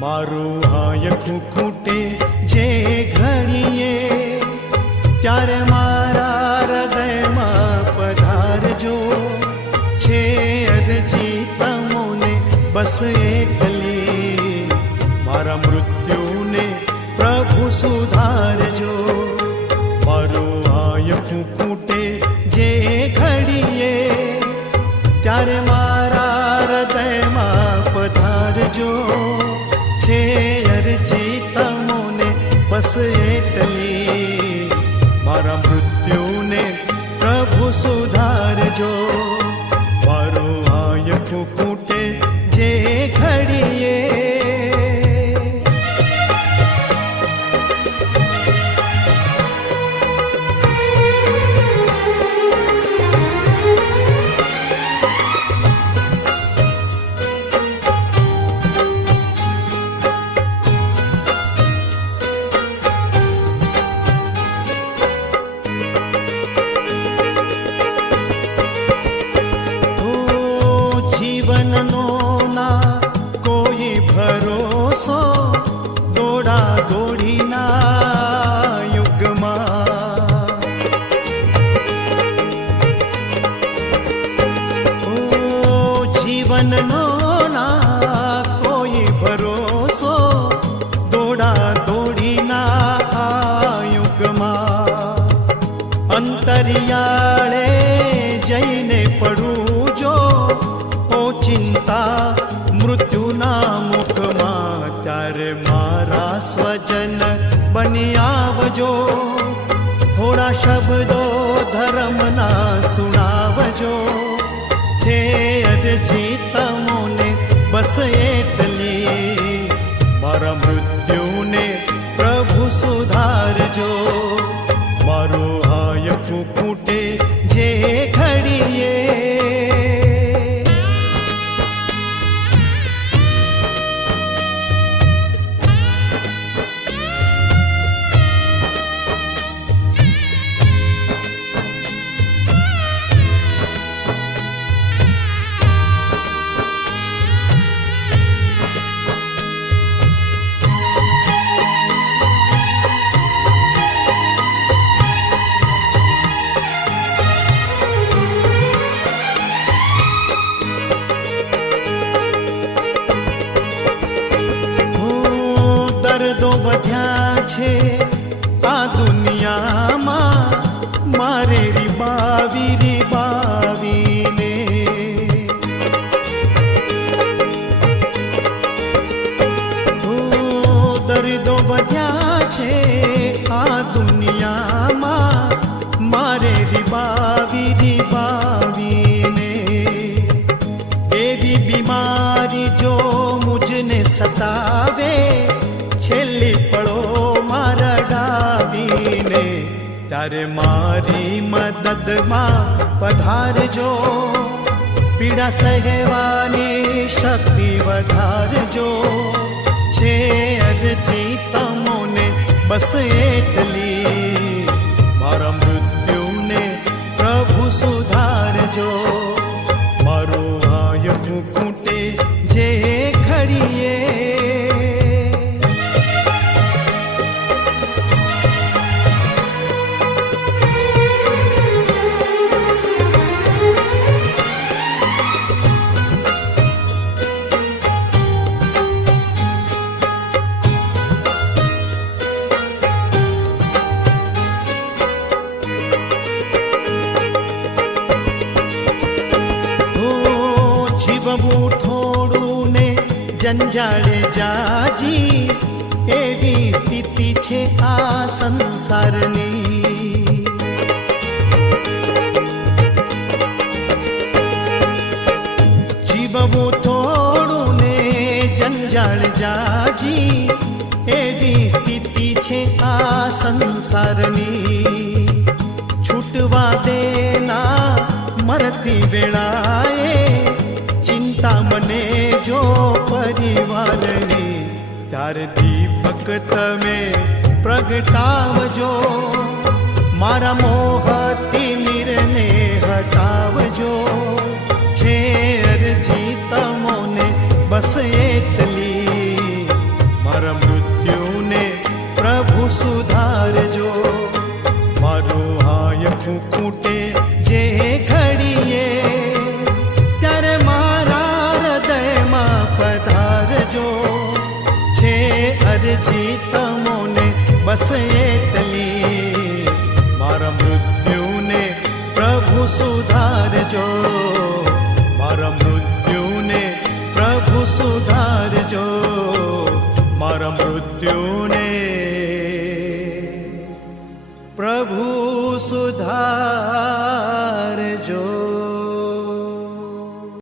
મારું હાયકું ખૂટે જે ઘડીએ, ત્યારે મારા હૃદયમાં પધારજો. છે અરજી તમોને બસ એકલી, મારા મૃત્યુને પ્રભુ સુધારજો. મારું હાયકું ખૂટે જે ઘડીએ, ત્યારે મારા હૃદયમાં પધારજો. છે અરજી તમોને બસ એટલી, મારા મૃત્યુને પ્રભુ સુધારજો. મારું હાયકું ખૂટે જે ઘડીએ. જીવનનો ના કોઈ ભરોસો, દોડા દોડીના યુગમાં. જીવનનો ના કોઈ ભરોસો, દોડા દોડીના યુગમાં. અંતરિયાળે જઈને પડું જો ચિંતા મૃત્યુના મુખમાં, ત્યારે મારા સ્વજન બની આવજો. થોડા શબ્દો ધર્મના સુણાવજો. છે અરજી તમોને બસ એટલી, મારા મૃત્યુને પ્રભુ સુધારજો. મારું હાયકું ખૂટે જે ઘડીએ. દર્દો વધ્યા છે આ દુનિયામાં, મારે રીબાવી રીબાવીને. દર્દો વધ્યા છે આ દુનિયામાં, મારે રીબાવી રીબાવીને. એવી બીમારી જો મુજને સતાવે, છેલ્લી પળો મારા ડાવીને, ત્યારે મારી મદદમાં પધારજો. પીડા સહેવાની શક્તિ વધારજો. છે અરજી તમોને બસ એટલી, મારા મૃત્યુને પ્રભુ સુધારજો. મારું હાયકું ખૂટે જે ઘડીએ. જીવવું થોડું ને જંજાળે જાજી, એવી સ્થિતિ છે આ સંસારની. જીવવું થોડું ને જંજાળ જાજી, એવી સ્થિતિ છે આ સંસારની. છૂટવા દેના મરતી વેળાએ, ચિંતા મને જો પરિવારની, ત્યારે દીપક તમે પ્રગટાવજો. મારા મોહથી મીરને હટાવજો. છે અરજી તમોને બસ એટલી, મીઠું ખૂટે જે ઘડીએ, ત્યારે મારા હૃદયમાં પધારજો. છે અરજી તમોને બસ એટલી, મારા મૃત્યુને પ્રભુ સુધારજો. મારા મૃત્યુને પ્રભુ સુધારજો. મારા મૃત્યુ